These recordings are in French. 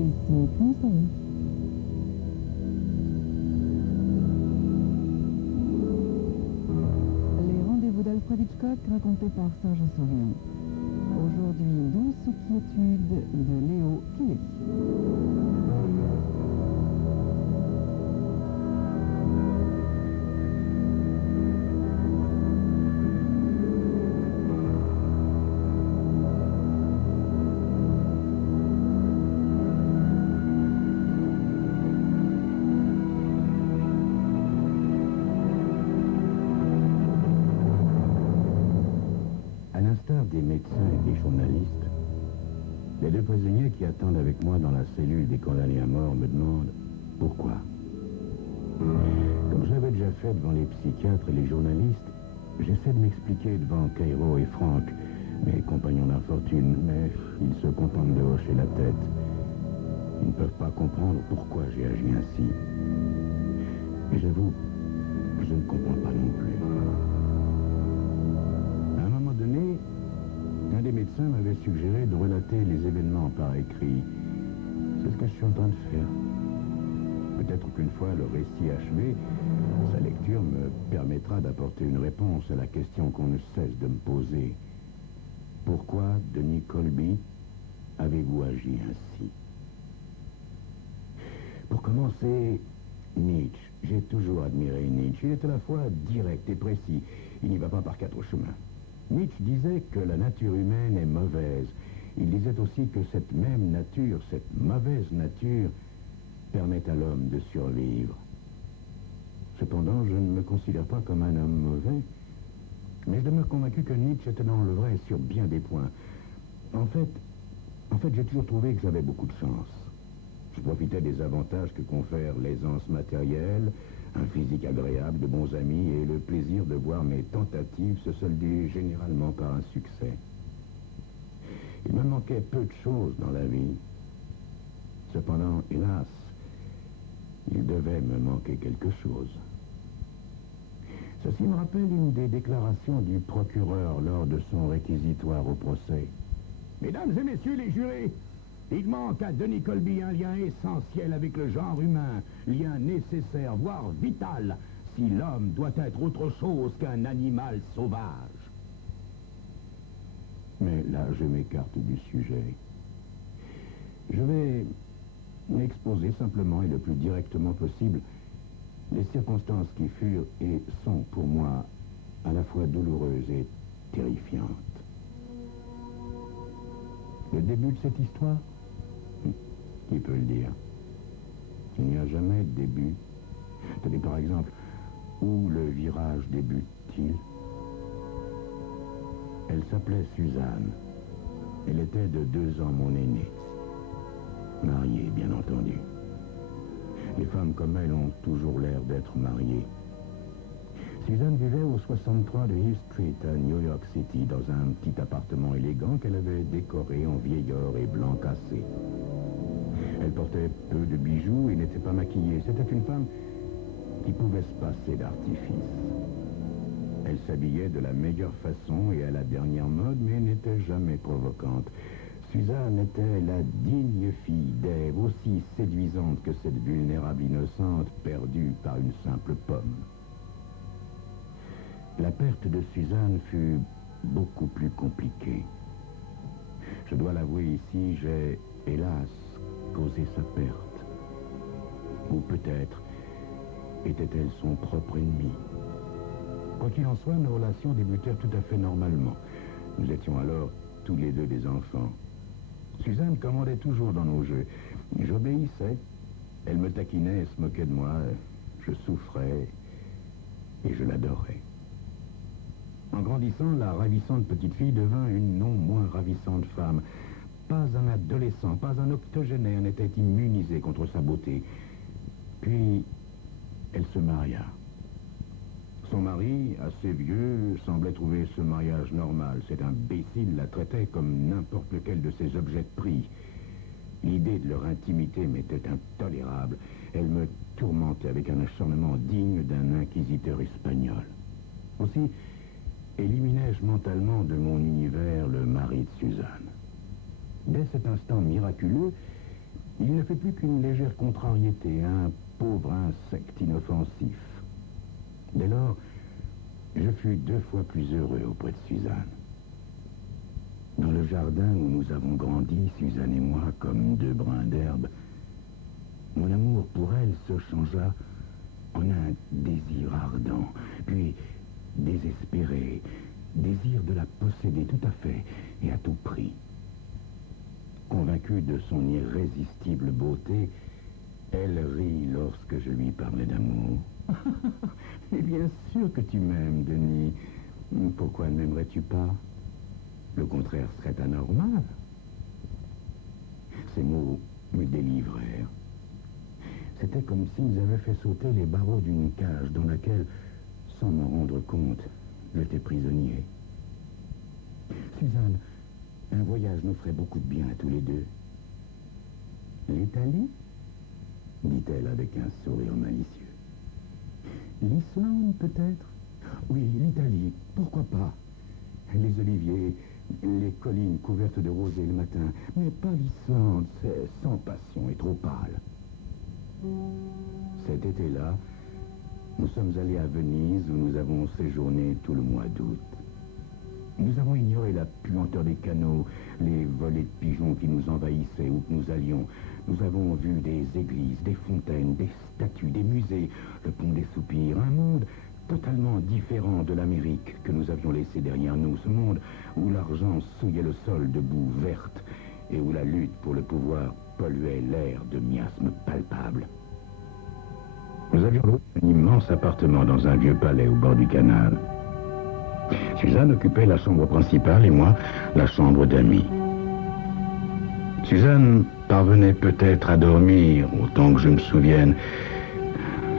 Et c'est plus sérieux. Les rendez-vous d'Alfred Hitchcock racontés par Serge Souriant. Aujourd'hui, douce quiétude de Léo Kelly. À l'instar des médecins et des journalistes, les deux prisonniers qui attendent avec moi dans la cellule des condamnés à mort me demandent pourquoi. Comme je l'avais déjà fait devant les psychiatres et les journalistes, j'essaie de m'expliquer devant Cairo et Franck, mes compagnons d'infortune, mais ils se contentent de hocher la tête. Ils ne peuvent pas comprendre pourquoi j'ai agi ainsi. Et j'avoue que je ne comprends pas non plus. À un moment donné, un des médecins m'avait suggéré de relater les événements par écrit. C'est ce que je suis en train de faire. Peut-être qu'une fois le récit achevé, sa lecture me permettra d'apporter une réponse à la question qu'on ne cesse de me poser. Pourquoi, Denis Colby, avez-vous agi ainsi? Pour commencer, Nietzsche. J'ai toujours admiré Nietzsche. Il est à la fois direct et précis. Il n'y va pas par quatre chemins. Nietzsche disait que la nature humaine est mauvaise. Il disait aussi que cette même nature, cette mauvaise nature, permet à l'homme de survivre. Cependant, je ne me considère pas comme un homme mauvais, mais je demeure convaincu que Nietzsche était dans le vrai sur bien des points. En fait, j'ai toujours trouvé que j'avais beaucoup de chance. Je profitais des avantages que confère l'aisance matérielle, un physique agréable, de bons amis et le plaisir de voir mes tentatives se solder généralement par un succès. Il me manquait peu de choses dans la vie. Cependant, hélas, il devait me manquer quelque chose. Ceci me rappelle une des déclarations du procureur lors de son réquisitoire au procès. Mesdames et messieurs les jurés, il manque à Denis Colby un lien essentiel avec le genre humain, lien nécessaire, voire vital, si l'homme doit être autre chose qu'un animal sauvage. Mais là, je m'écarte du sujet. Je vais m'exposer simplement et le plus directement possible les circonstances qui furent et sont pour moi à la fois douloureuses et terrifiantes. Le début de cette histoire, qui peut le dire? Il n'y a jamais de début. Tenez par exemple, où le virage débute-t-il? Elle s'appelait Suzanne. Elle était de 2 ans mon aînée. Mariée, bien entendu. Les femmes comme elle ont toujours l'air d'être mariées. Suzanne vivait au 63 de Hill Street à New York City, dans un petit appartement élégant qu'elle avait décoré en vieil or et blanc cassé. Elle portait peu de bijoux et n'était pas maquillée. C'était une femme qui pouvait se passer d'artifice. Elle s'habillait de la meilleure façon et à la dernière mode, mais n'était jamais provocante. Suzanne était la digne fille d'Ève, aussi séduisante que cette vulnérable innocente perdue par une simple pomme. La perte de Suzanne fut beaucoup plus compliquée. Je dois l'avouer ici, j'ai, hélas, causé sa perte. Ou peut-être était-elle son propre ennemi. Quoi qu'il en soit, nos relations débutèrent tout à fait normalement. Nous étions alors tous les deux des enfants. Suzanne commandait toujours dans nos jeux. J'obéissais. Elle me taquinait et se moquait de moi. Je souffrais et je l'adorais. En grandissant, la ravissante petite fille devint une non moins ravissante femme. Pas un adolescent, pas un octogénaire n'était immunisé contre sa beauté. Puis, elle se maria. Son mari, assez vieux, semblait trouver ce mariage normal. Cet imbécile la traitait comme n'importe lequel de ses objets de prix. L'idée de leur intimité m'était intolérable. Elle me tourmentait avec un acharnement digne d'un inquisiteur espagnol. Aussi, éliminai-je mentalement de mon univers le mari de Suzanne. Dès cet instant miraculeux, Il ne fait plus qu'une légère contrariété, un pauvre insecte inoffensif. Dès lors, je fus 2 fois plus heureux auprès de Suzanne. Dans le jardin où nous avons grandi, Suzanne et moi, comme 2 brins d'herbe, mon amour pour elle se changea en un désir ardent, puis désespéré, désir de la posséder tout à fait et à tout prix. Convaincue de son irrésistible beauté, elle rit lorsque je lui parlais d'amour. Mais bien sûr que tu m'aimes, Denis. Pourquoi ne m'aimerais-tu pas? Le contraire serait anormal. Ces mots me délivrèrent. C'était comme s'ils avaient fait sauter les barreaux d'une cage dans laquelle, sans m'en rendre compte, j'étais prisonnier. Suzanne, un voyage nous ferait beaucoup de bien à tous les deux. L'Italie? Dit-elle avec un sourire malicieux. L'Islande, peut-être? Oui, l'Italie, pourquoi pas? Les oliviers, les collines couvertes de rosée le matin. Mais pas l'Islande, c'est sans passion et trop pâle. Cet été-là, nous sommes allés à Venise où nous avons séjourné tout le mois d'août. Nous avons ignoré la puanteur des canaux, les volées de pigeons qui nous envahissaient où que nous allions. Nous avons vu des églises, des fontaines, des statues, des musées, le pont des soupirs, un monde totalement différent de l'Amérique que nous avions laissé derrière nous, ce monde où l'argent souillait le sol de boue verte et où la lutte pour le pouvoir polluait l'air de miasmes palpables. Nous avions loué un immense appartement dans un vieux palais au bord du canal. Suzanne occupait la chambre principale et moi, la chambre d'amis. Suzanne parvenait peut-être à dormir, autant que je me souvienne.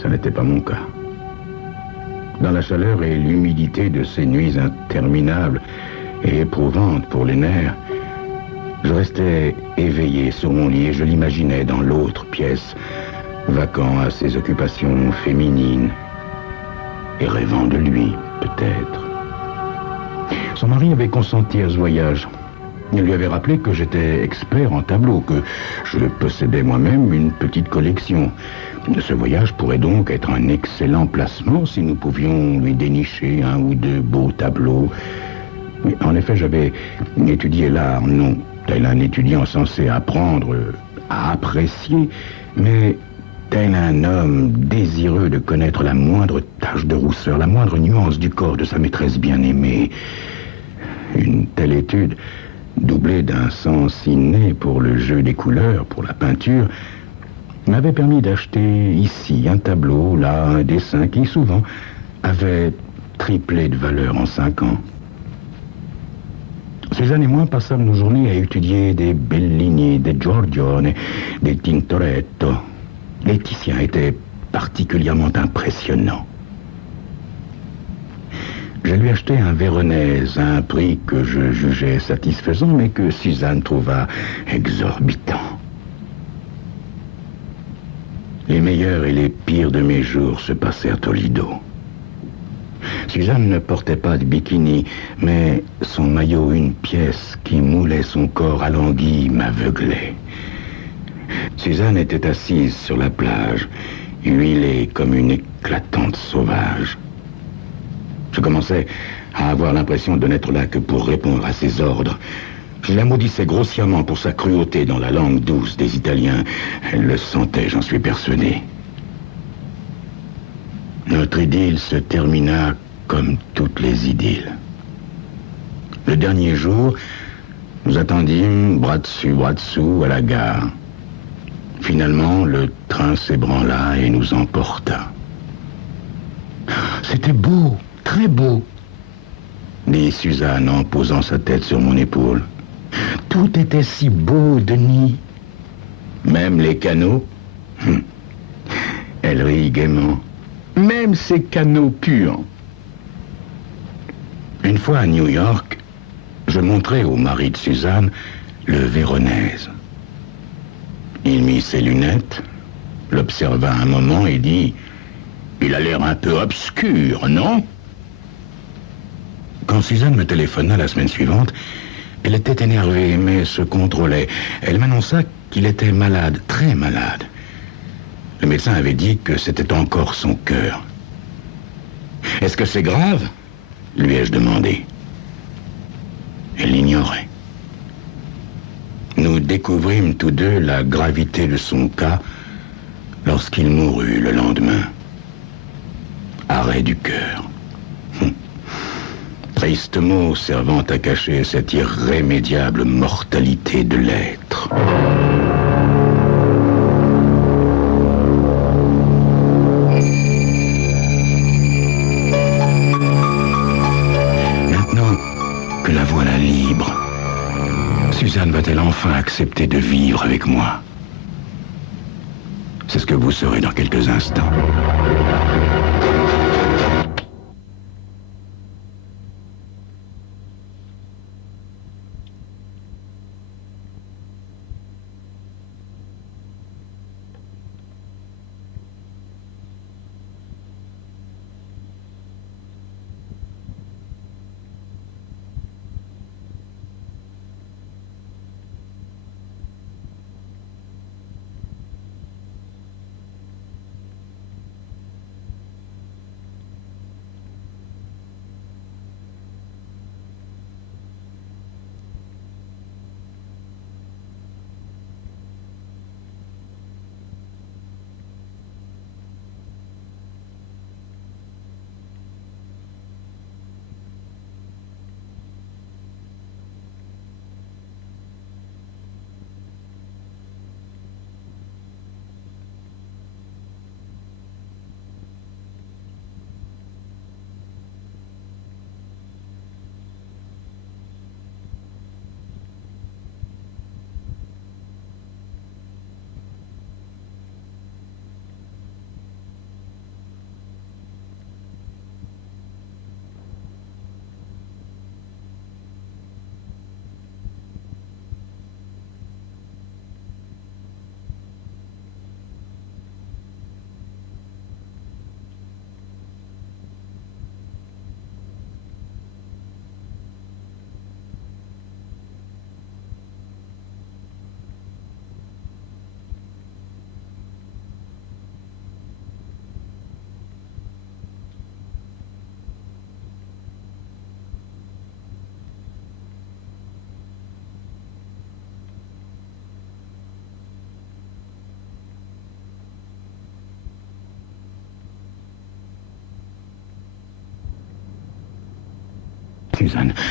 Ça n'était pas mon cas. Dans la chaleur et l'humidité de ces nuits interminables et éprouvantes pour les nerfs, je restais éveillé sur mon lit et je l'imaginais dans l'autre pièce, vacant à ses occupations féminines et rêvant de lui, peut-être. Son mari avait consenti à ce voyage. Il lui avait rappelé que j'étais expert en tableaux, que je possédais moi-même une petite collection. Ce voyage pourrait donc être un excellent placement si nous pouvions lui dénicher 1 ou 2 beaux tableaux. Mais en effet, j'avais étudié l'art, non, tel un étudiant censé apprendre à apprécier, mais tel un homme désireux de connaître la moindre tache de rousseur, la moindre nuance du corps de sa maîtresse bien-aimée. Une telle étude, doublée d'un sens inné pour le jeu des couleurs, pour la peinture, m'avait permis d'acheter ici un tableau, là un dessin qui souvent avait triplé de valeur en 5 ans. Suzanne et moi passâmes nos journées à étudier des Bellini, des Giorgione, des Tintoretto. Les Titiens étaient particulièrement impressionnants. Je lui achetai un Véronèse à un prix que je jugeais satisfaisant, mais que Suzanne trouva exorbitant. Les meilleurs et les pires de mes jours se passèrent au Lido. Suzanne ne portait pas de bikini, mais son maillot une pièce qui moulait son corps alangui m'aveuglait. Suzanne était assise sur la plage, huilée comme une éclatante sauvage. Je commençais à avoir l'impression de n'être là que pour répondre à ses ordres. Je la maudissais grossièrement pour sa cruauté dans la langue douce des Italiens. Elle le sentait, j'en suis persuadé. Notre idylle se termina comme toutes les idylles. Le dernier jour, nous attendîmes bras dessous à la gare. Finalement, le train s'ébranla et nous emporta. C'était beau, très beau, dit Suzanne en posant sa tête sur mon épaule. Tout était si beau, Denis. Même les canaux. Elle rit gaiement. Même ces canaux puants. Une fois à New York, je montrai au mari de Suzanne le Véronèse. Il mit ses lunettes, l'observa un moment et dit « Il a l'air un peu obscur, non ?» Quand Suzanne me téléphona la semaine suivante, Elle était énervée, mais se contrôlait. Elle m'annonça qu'il était malade, très malade. Le médecin avait dit que c'était encore son cœur. « Est-ce que c'est grave ?» lui ai-je demandé. Elle l'ignorait. Nous découvrîmes tous deux la gravité de son cas lorsqu'il mourut le lendemain. Arrêt du cœur. Triste mot servant à cacher cette irrémédiable mortalité de l'être. Maintenant que la voilà libre, Suzanne va-t-elle enfin accepter de vivre avec moi? C'est ce que vous saurez dans quelques instants.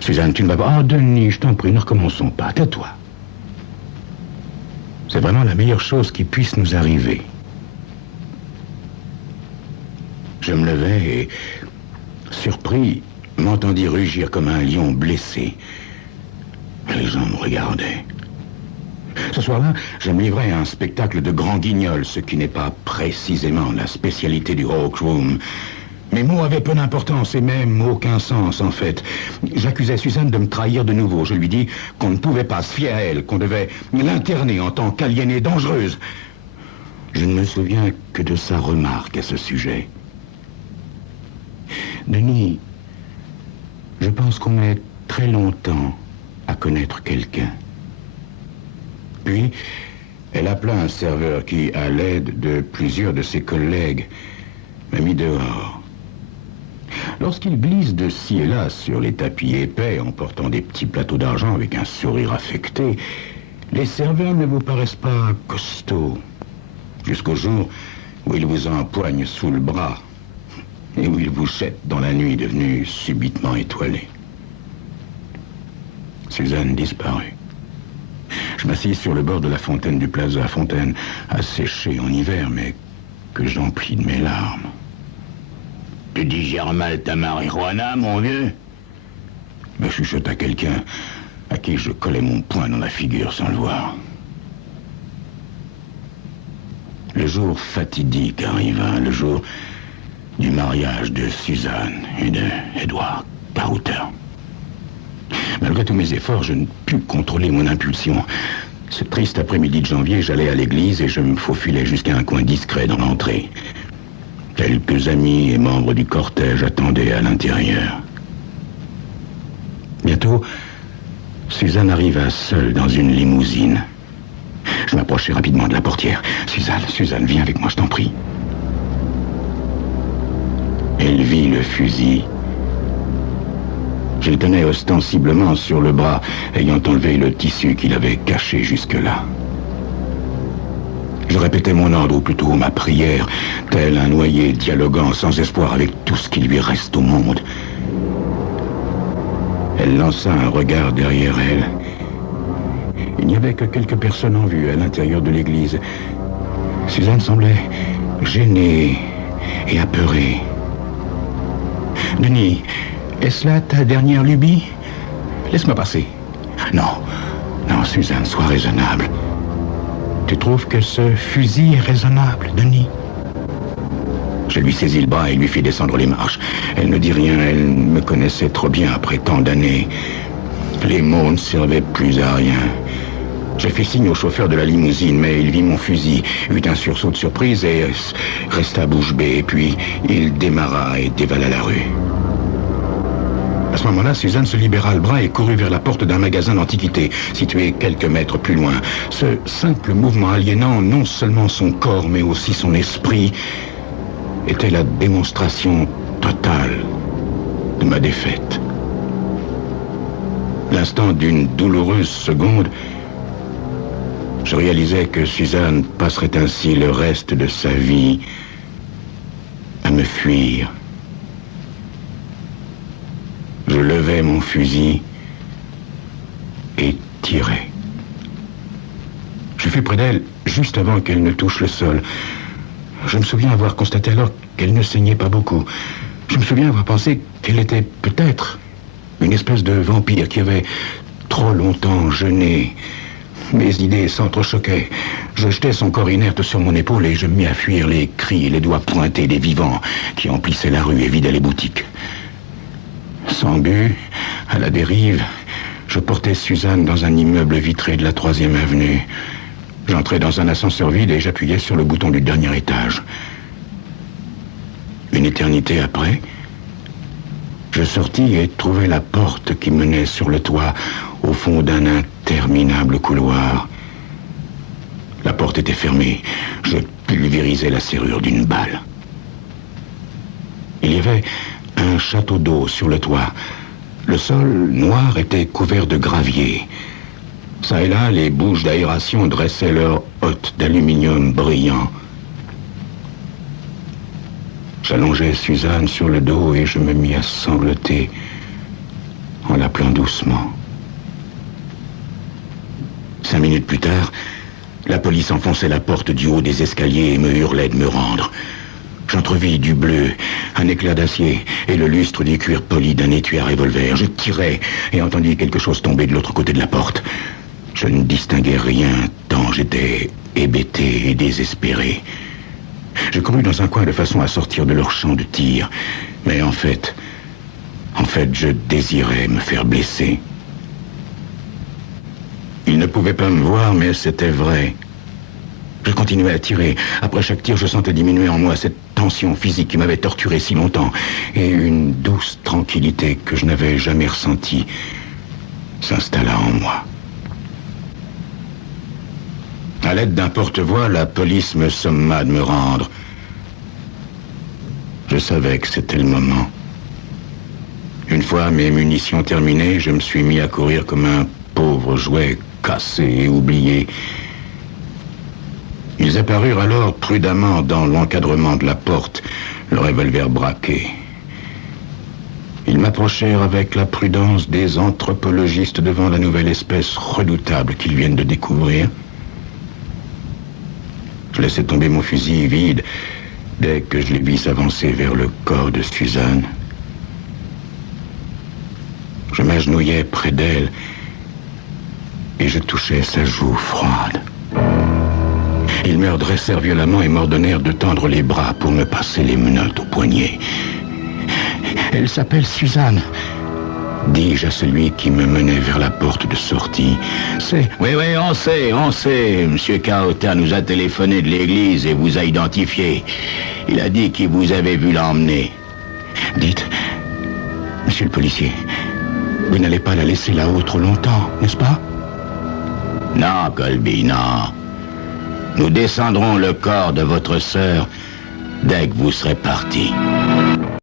Suzanne, tu ne vas pas... Oh, Denis, je t'en prie, ne recommençons pas. Tais-toi. C'est vraiment la meilleure chose qui puisse nous arriver. Je me levai et, surpris, m'entendis rugir comme un lion blessé. Les gens me regardaient. Ce soir-là, je me livrai à un spectacle de grand guignol, ce qui n'est pas précisément la spécialité du Hawk Room. Mes mots avaient peu d'importance et même aucun sens, en fait. J'accusais Suzanne de me trahir de nouveau. Je lui dis qu'on ne pouvait pas se fier à elle, qu'on devait l'interner en tant qu'aliénée dangereuse. Je ne me souviens que de sa remarque à ce sujet. Denis, je pense qu'on met très longtemps à connaître quelqu'un. Puis, elle appela un serveur qui, à l'aide de plusieurs de ses collègues, m'a mis dehors. Lorsqu'il glisse de ci et là sur les tapis épais en portant des petits plateaux d'argent avec un sourire affecté, les serveurs ne vous paraissent pas costauds. Jusqu'au jour où ils vous empoignent sous le bras et où ils vous jettent dans la nuit devenue subitement étoilée. Suzanne disparut. Je m'assis sur le bord de la fontaine du Plaza, fontaine asséchée en hiver, mais que j'emplis de mes larmes. Tu digères mal ta marijuana, mon vieux? Me chuchota quelqu'un à qui je collais mon poing dans la figure sans le voir. Le jour fatidique arriva, le jour du mariage de Suzanne et de Edward Carruter. Malgré tous mes efforts, je ne pus contrôler mon impulsion. Ce triste après-midi de janvier, j'allais à l'église et je me faufilais jusqu'à un coin discret dans l'entrée. Quelques amis et membres du cortège attendaient à l'intérieur. Bientôt, Suzanne arriva seule dans une limousine. Je m'approchai rapidement de la portière. Suzanne, viens avec moi, je t'en prie. Elle vit le fusil. Je le tenais ostensiblement sur le bras, ayant enlevé le tissu qu'il avait caché jusque-là. Je répétais mon ordre, ou plutôt ma prière, tel un noyé dialoguant sans espoir avec tout ce qui lui reste au monde. Elle lança un regard derrière elle. Il n'y avait que quelques personnes en vue à l'intérieur de l'église. Suzanne semblait gênée et apeurée. « Denis, est-ce là ta dernière lubie? Laisse-moi passer. »« Non, Suzanne, sois raisonnable. Tu trouves que ce fusil est raisonnable, Denis ?» Je lui saisis le bras et lui fis descendre les marches. Elle ne dit rien, elle me connaissait trop bien après tant d'années. Les mots ne servaient plus à rien. Je fis signe au chauffeur de la limousine, mais il vit mon fusil, eut un sursaut de surprise et resta bouche bée. Puis il démarra et dévala la rue. À ce moment-là, Suzanne se libéra le bras et courut vers la porte d'un magasin d'antiquités, situé quelques mètres plus loin. Ce simple mouvement aliénant non seulement son corps, mais aussi son esprit, était la démonstration totale de ma défaite. L'instant d'une douloureuse seconde, je réalisais que Suzanne passerait ainsi le reste de sa vie à me fuir. Je levai mon fusil et tirai. Je fus près d'elle juste avant qu'elle ne touche le sol. Je me souviens avoir constaté alors qu'elle ne saignait pas beaucoup. Je me souviens avoir pensé qu'elle était peut-être une espèce de vampire qui avait trop longtemps jeûné. Mes idées s'entrechoquaient. Je jetai son corps inerte sur mon épaule et je me mis à fuir les cris et les doigts pointés des vivants qui emplissaient la rue et vidaient les boutiques. Sans but, à la dérive, je portais Suzanne dans un immeuble vitré de la 3e avenue. J'entrai dans un ascenseur vide et j'appuyais sur le bouton du dernier étage. Une éternité après, je sortis et trouvai la porte qui menait sur le toit au fond d'un interminable couloir. La porte était fermée. Je pulvérisais la serrure d'une balle. Il y avait un château d'eau sur le toit. Le sol noir était couvert de gravier. Ça et là, les bouches d'aération dressaient leurs hottes d'aluminium brillant. J'allongeai Suzanne sur le dos et je me mis à sangloter en l'appelant doucement. 5 minutes plus tard, la police enfonçait la porte du haut des escaliers et me hurlait de me rendre. J'entrevis du bleu, un éclair d'acier et le lustre du cuir poli d'un étui à revolver. Je tirai et entendis quelque chose tomber de l'autre côté de la porte. Je ne distinguais rien tant j'étais hébété et désespéré. Je courus dans un coin de façon à sortir de leur champ de tir. Mais en fait, je désirais me faire blesser. Ils ne pouvaient pas me voir, mais c'était vrai. Je continuais à tirer. Après chaque tir, je sentais diminuer en moi cette tension physique qui m'avait torturé si longtemps. Et une douce tranquillité que je n'avais jamais ressentie s'installa en moi. À l'aide d'un porte-voix, la police me somma de me rendre. Je savais que c'était le moment. Une fois mes munitions terminées, je me suis mis à courir comme un pauvre jouet cassé et oublié. Ils apparurent alors prudemment dans l'encadrement de la porte, le revolver braqué. Ils m'approchèrent avec la prudence des anthropologistes devant la nouvelle espèce redoutable qu'ils viennent de découvrir. Je laissai tomber mon fusil vide dès que je les vis s'avancer vers le corps de Suzanne. Je m'agenouillais près d'elle et je touchais sa joue froide. Ils me redressèrent violemment et m'ordonnèrent de tendre les bras pour me passer les menottes au poignet. « Elle s'appelle Suzanne », dis-je à celui qui me menait vers la porte de sortie. « C'est... » « Oui, on sait. Monsieur Caota nous a téléphoné de l'église et vous a identifié. Il a dit qu'il vous avait vu l'emmener. » « Dites, monsieur le policier, Vous n'allez pas la laisser là-haut trop longtemps, n'est-ce pas? Non, Colby, non. Nous descendrons le corps de votre sœur dès que vous serez parti.